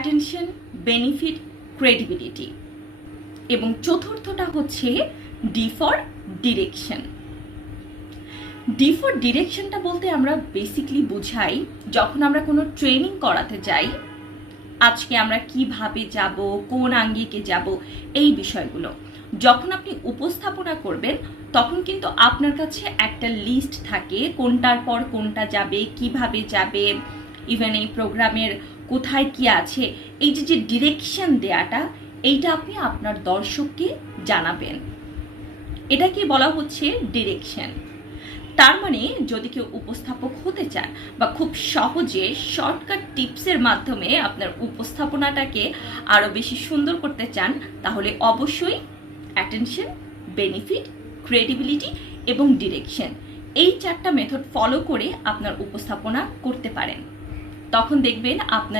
Attention, benefit, credibility. এবং চতুর্থটা হচ্ছে D for direction. D for ডিরেকশনটা বলতে আমরা বেসিকলি বুঝাই যখন আমরা কোনো ট্রেনিং করাতে যাই, আজকে আমরা কিভাবে যাব, কোন আঙ্গিকে যাব, এই বিষয়গুলো যখন আপনি উপস্থাপনা করবেন তখন কিন্তু আপনার কাছে একটা লিস্ট থাকে, কোনটার পর কোনটা যাবে, কিভাবে যাবে, ইভেন এই প্রোগ্রামের কোথায় কি আছে, এই যে ডিরেকশন দেয়াটা, এইটা আপনি আপনার দর্শককে জানাবেন। এটাকে বলা হচ্ছে ডিরেকশন। তার মানে যদি কেউ উপস্থাপক হতে চান বা খুব সহজে শর্টকাট টিপসের মাধ্যমে আপনার উপস্থাপনাটাকে আরও বেশি সুন্দর করতে চান, তাহলে অবশ্যই অ্যাটেনশন, বেনিফিট, ক্রেডিবিলিটি এবং ডিরেকশন, এই 4টা মেথড ফলো করে আপনার উপস্থাপনা করতে পারেন। তখন দেখবেন আপনার